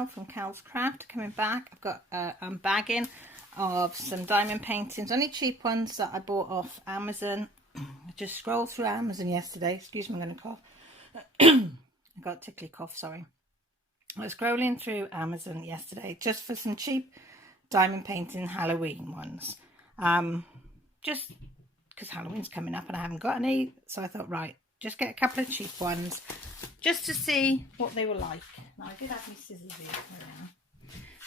Cal from Cal's Craft coming back. I've got a bagging of some diamond paintings, only cheap ones that I bought off Amazon. I just scrolled through Amazon yesterday. Excuse me, I'm going to cough. I got a tickly cough, sorry. I was scrolling through Amazon yesterday just for some cheap diamond painting Halloween ones. Just because Halloween's coming up and I haven't got any, so I thought, right, just get a couple of cheap ones just to see what they were like. Now, I did have my scissors here.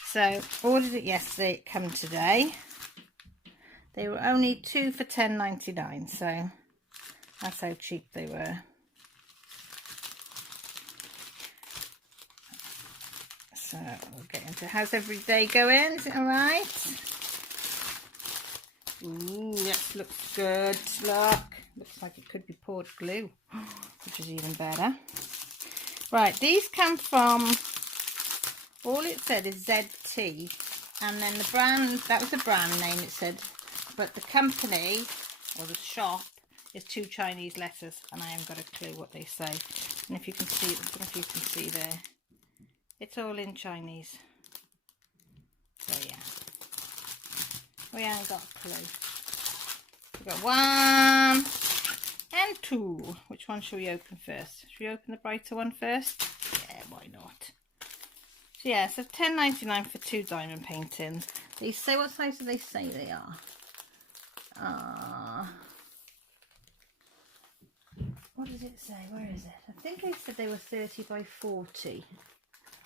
So, ordered it yesterday, it come today. They were only 2 for $10.99, so that's how cheap they were. So, we'll get into how's every day going? Is it alright? Ooh, that looks good. Look, looks like it could be poured glue, which is even better. Right, these come from, all it said is ZT, and then the brand, that was the brand name it said, but the company, or the shop, is 2 Chinese letters, and I haven't got a clue what they say. And if you can see, I don't know if you can see there, it's all in Chinese. So yeah, we haven't got a clue. We've got 1 and 2. Which one should we open first? Should we open the brighter one first? Yeah, why not? So yeah, so $10.99 for 2 diamond paintings. They say, what size do they say they are? What does it say? Where is it? I think they said they were 30 by 40.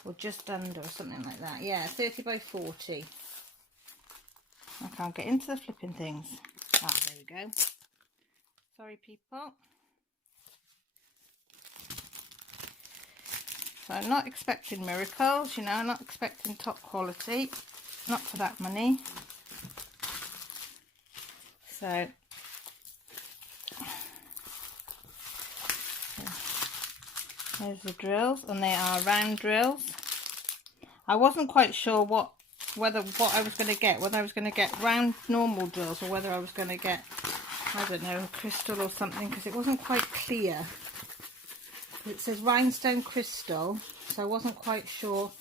Or just under, or something like that. Yeah, 30 by 40. I can't get into the flipping things. Ah, there we go. Sorry, people. So I'm not expecting miracles, you know, I'm not expecting top quality. Not for that money. So there's the drills, and they are round drills. I wasn't quite sure what I was going to get, whether I was going to get round normal drills or whether I was going to get, I don't know, crystal or something, because it wasn't quite clear. It says rhinestone crystal, so I wasn't quite sure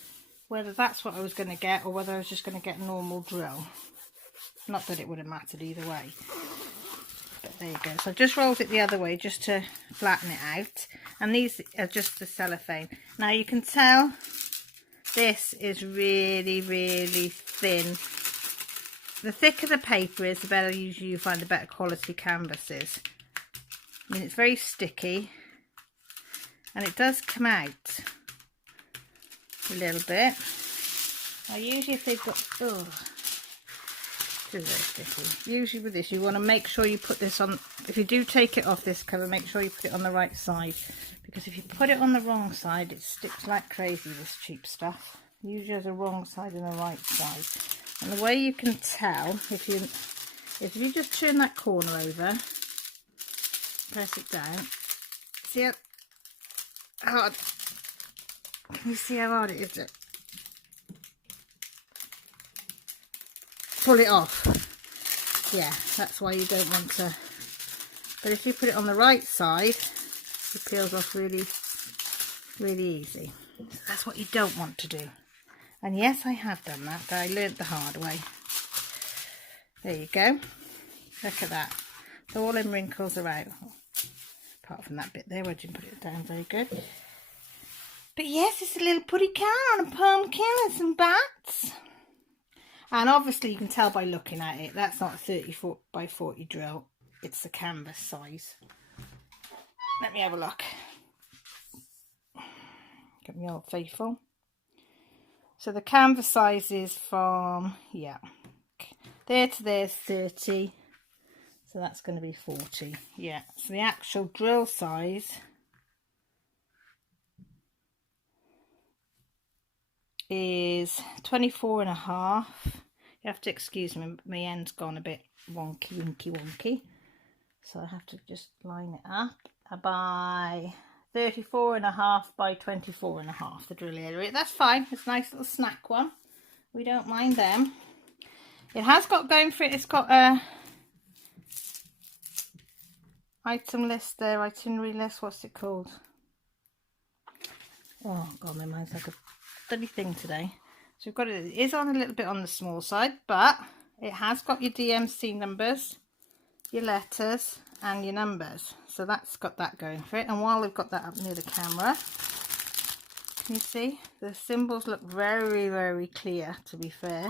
whether that's what I was going to get or whether I was just going to get normal drill. Not that it would have mattered either way. But there you go. So I've just rolled it the other way just to flatten it out. And these are just the cellophane. Now you can tell this is really, really thin. The thicker the paper is, the better usually you find the better quality canvas is. I mean, it's very sticky. And it does come out a little bit. Now usually if they've got, very sticky. Usually with this you want to make sure you put this on, if you do take it off this cover, make sure you put it on the right side, because if you put it on the wrong side it sticks like crazy, this cheap stuff. Usually has a wrong side and a right side, and the way you can tell if you just turn that corner over, press it down, see how hard, can you see how hard it is? Pull it off. Yeah, that's why you don't want to. But if you put it on the right side, it peels off really, really easy. So that's what you don't want to do. And yes, I have done that, but I learnt the hard way. There you go. Look at that. So all them wrinkles are out. Apart from that bit there where I didn't put it down very good. But yes, it's a little putty can on a pumpkin and some bats. And obviously you can tell by looking at it, that's not a 30 by 40 drill, it's the canvas size. Let me have a look. Get me old faithful. So the canvas size is from, yeah, there to there is 30, so that's going to be 40. Yeah, so the actual drill size is 24.5. You have to excuse me, my end's gone a bit wonky. So I have to just line it up by 34.5 by 24.5, the drill area. That's fine, it's a nice little snack one. We don't mind them. It has got going for it, it's got a item list there, itinerary list, what's it called? Oh god, my mind's like a bloody thing today. So we've got it is on a little bit on the small side, but it has got your DMC numbers, your letters and your numbers. So that's got that going for it. And while we've got that up near the camera, can you see the symbols look very, very clear, to be fair,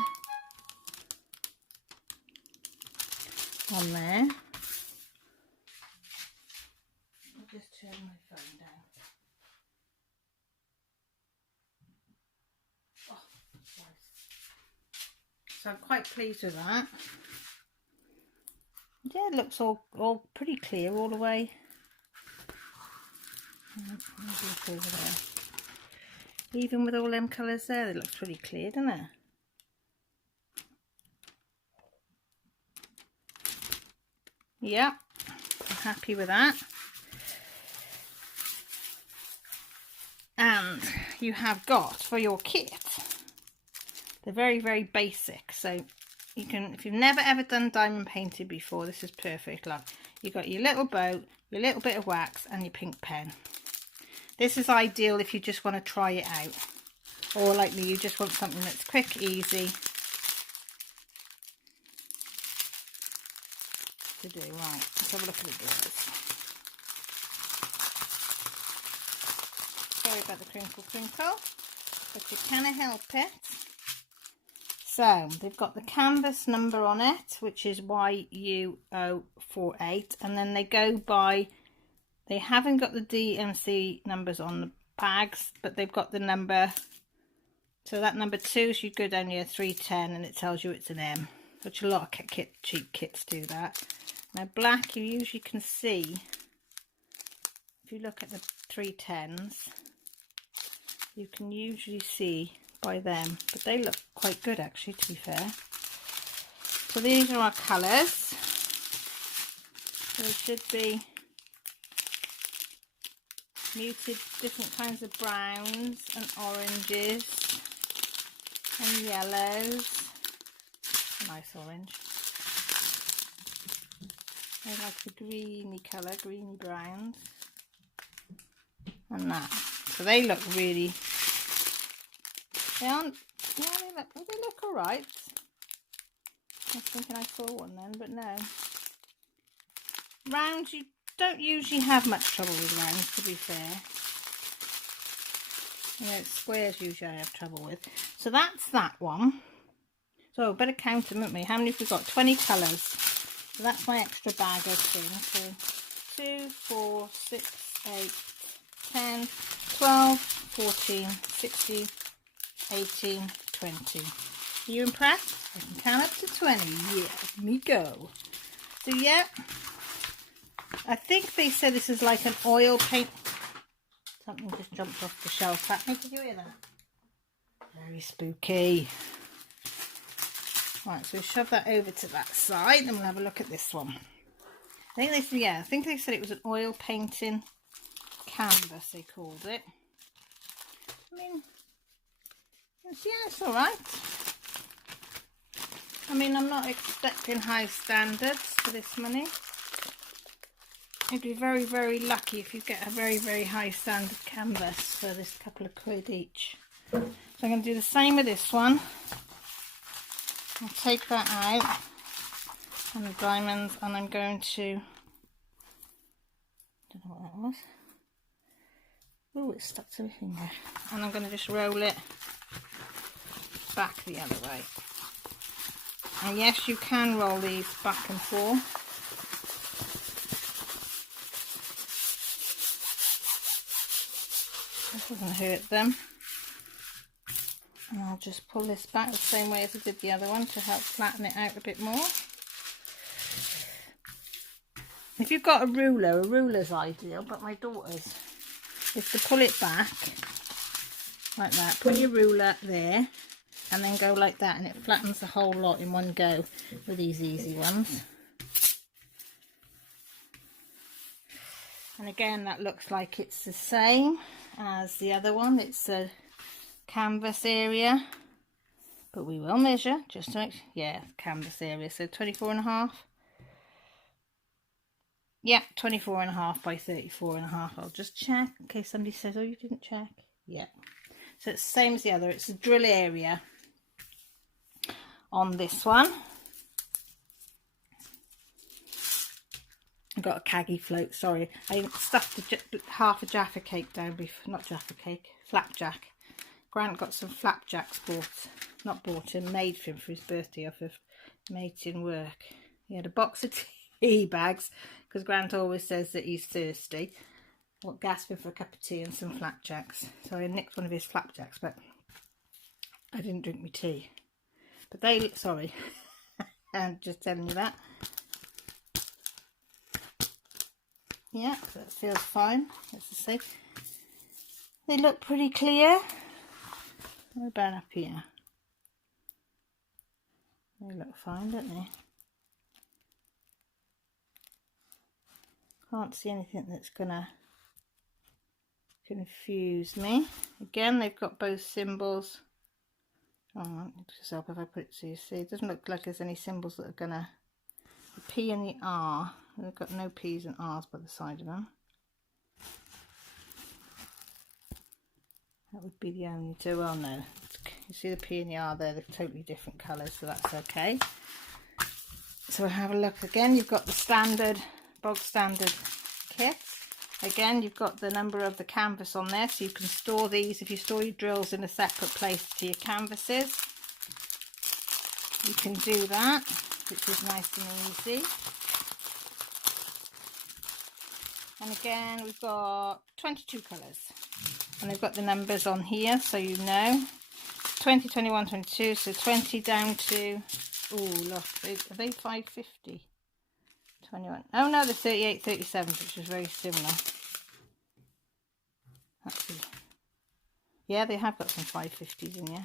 on there. I'll just turn my phone down. Oh, so I'm quite pleased with that. Yeah, it looks all pretty clear all the way. Look over there. Even with all them colours there, it looks pretty clear, doesn't it? Yeah, I'm happy with that. And you have got for your kit, they're very, very basic. So you can, if you've never ever done diamond painting before, this is perfect. Look, you've got your little boat, your little bit of wax and your pink pen. This is ideal if you just want to try it out, or like me, you just want something that's quick, easy to do. Right, let's have a look at the girls. Sorry about the crinkle, but you can't help it. So they've got the canvas number on it, which is YU048, and then they go by, they haven't got the DMC numbers on the bags, but they've got the number. So that number 2, so you go down here 310 and it tells you it's an M, which a lot of cheap kits do that. Now black, you usually can see, if you look at the 310s, you can usually see by them, but they look quite good actually, to be fair. So these are our colours. So it should be muted, different kinds of browns and oranges and yellows. Nice orange. I like the greeny colour, greeny browns, and that. So they look really. They aren't. Yeah, they look alright. I was thinking I saw one then, but no. Rounds, you don't usually have much trouble with rounds, to be fair. You know, squares usually I have trouble with. So that's that one. So better count them, haven't we? How many have we got? 20 colours. So that's my extra bag of things. So 2, 4, 6, 8, 10, 12, 14, 16, 18, 20. Are you impressed? I can count up to 20. Yeah, let me go. So yeah, I think they said this is like an oil paint. Something just jumped off the shelf at me. Did you hear that? Very spooky. Right, so shove that over to that side and we'll have a look at this one. I think they said, yeah, I think they said it was an oil painting canvas, they called it. I mean, yeah, it's alright. I mean, I'm not expecting high standards for this money. You'd be very, very lucky if you get a very, very high standard canvas for this couple of quid each. So I'm going to do the same with this one. I'll take that out and the diamonds, and I'm going to, don't know what that was. Oh, it's stuck to my finger. And I'm going to just roll it back the other way. And yes, you can roll these back and forth. This doesn't hurt them. And I'll just pull this back the same way as I did the other one to help flatten it out a bit more. If you've got a ruler's ideal, but my daughter's is to pull it back like that. Put your ruler there and then go like that, and it flattens the whole lot in one go with these easy ones. And again, that looks like it's the same as the other one. It's a canvas area, but we will measure just to make sure. Yeah, canvas area, so 24.5. Yeah, 24.5 by 34.5. I'll just check in case somebody says, oh, you didn't check. Yeah, So it's the same as the other. It's the drill area on this one. I got a caggy float, sorry. I stuffed half a Jaffa cake down before, not Jaffa cake, flapjack. Grant got some flapjacks made for him for his birthday off of mates in work. He had a box of tea bags, because Grant always says that he's thirsty. Gasping for a cup of tea and some flapjacks. So I nicked one of his flapjacks, but I didn't drink my tea. But they, sorry, I'm just telling you that. Yeah, that feels fine. Let's just see. They look pretty clear. What about up here? They look fine, don't they? Can't see anything that's gonna confuse me. Again, they've got both symbols. Oh, just help if I put it so you see. It doesn't look like there's any symbols that are gonna. The P and the R. They've got no P's and R's by the side of them. That would be the only two. Well, no. You see the P and the R there, they're totally different colours, so that's okay. So we'll have a look again. You've got the standard, bog standard kit. Again, you've got the number of the canvas on there, so you can store these. If you store your drills in a separate place to your canvases, you can do that, which is nice and easy. And again, we've got 22 colours. And they've got the numbers on here, so you know. 20, 21, 22, so 20 down to, oh look, are they 550? 21, oh no, they're 38, 37, which is very similar. Actually, yeah, they have got some 550s in here.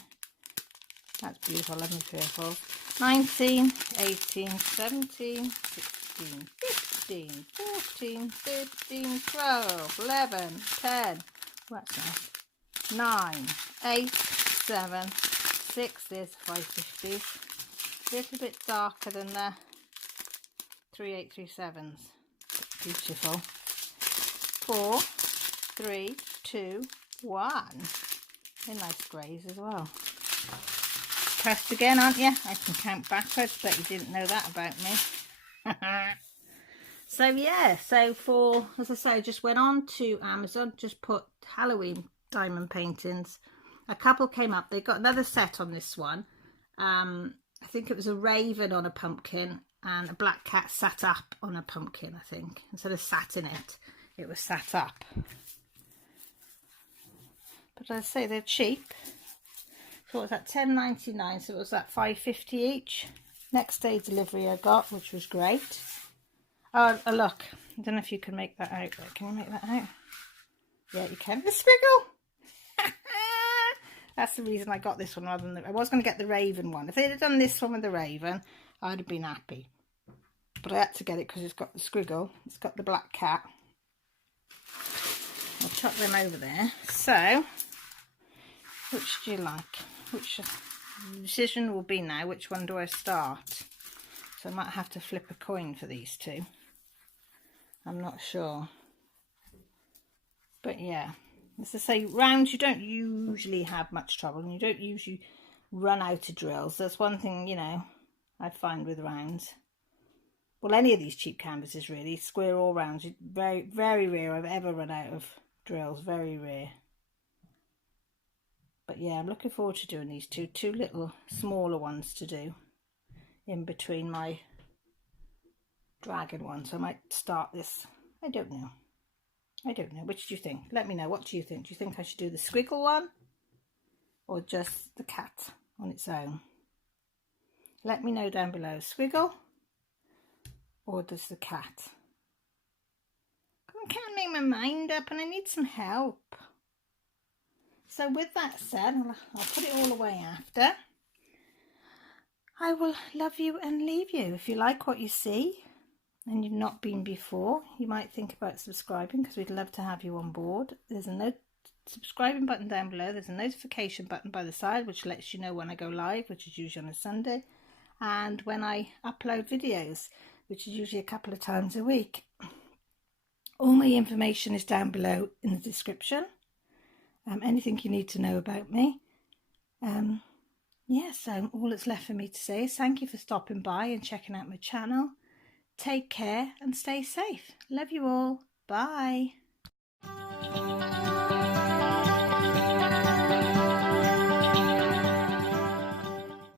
That's beautiful, 11 purple. 19, 18, 17, 16, 15, 14, 15, 12, 11, 10, what's that? 9, 8, 7, 6, there's 550s. A little bit darker than the 3837s. Beautiful. 4, 3, 2, 1. They're nice greys as well. Pressed again, aren't you? I can count backwards, but you didn't know that about me. So yeah, so for, as I say, I just went on to Amazon, just put Halloween diamond paintings. A couple came up. They got another set on this one. I think it was a raven on a pumpkin and a black cat sat up on a pumpkin, I think. Instead of sat in it, it was sat up. But as I say, they're cheap. So what was that, $10.99, so it was that $5.50 each. Next day delivery I got, which was great. Oh, look, I don't know if you can make that out, but can you make that out? Yeah, you can. The squiggle! That's the reason I got this one rather than I was going to get the raven one. If they'd have done this one with the raven, I'd have been happy. But I had to get it because it's got the squiggle. It's got the black cat. I'll chuck them over there. So, which do you like? Which decision will be now, which one do I start? So I might have to flip a coin for these two. I'm not sure. But yeah, as I say, rounds you don't usually have much trouble and you don't usually run out of drills. That's one thing, you know, I find with rounds. Well, any of these cheap canvases really, square or rounds, very, very rare I've ever run out of drills, very rare. But yeah, I'm looking forward to doing these two little smaller ones to do in between my dragon one. So I might start this, I don't know. Which do you think? Let me know. What do you think? Do you think I should do the squiggle one or just the cat on its own? Let me know down below. Squiggle or does the cat? I can't make my mind up and I need some help. So with that said, I'll put it all away after. I will love you and leave you. If you like what you see and you've not been before, you might think about subscribing because we'd love to have you on board. There's a subscribing button down below. There's a notification button by the side which lets you know when I go live, which is usually on a Sunday, and when I upload videos, which is usually a couple of times a week. All my information is down below in the description. anything you need to know about me. So all that's left for me to say is thank you for stopping by and checking out my channel. Take care and stay safe. Love you all. Bye.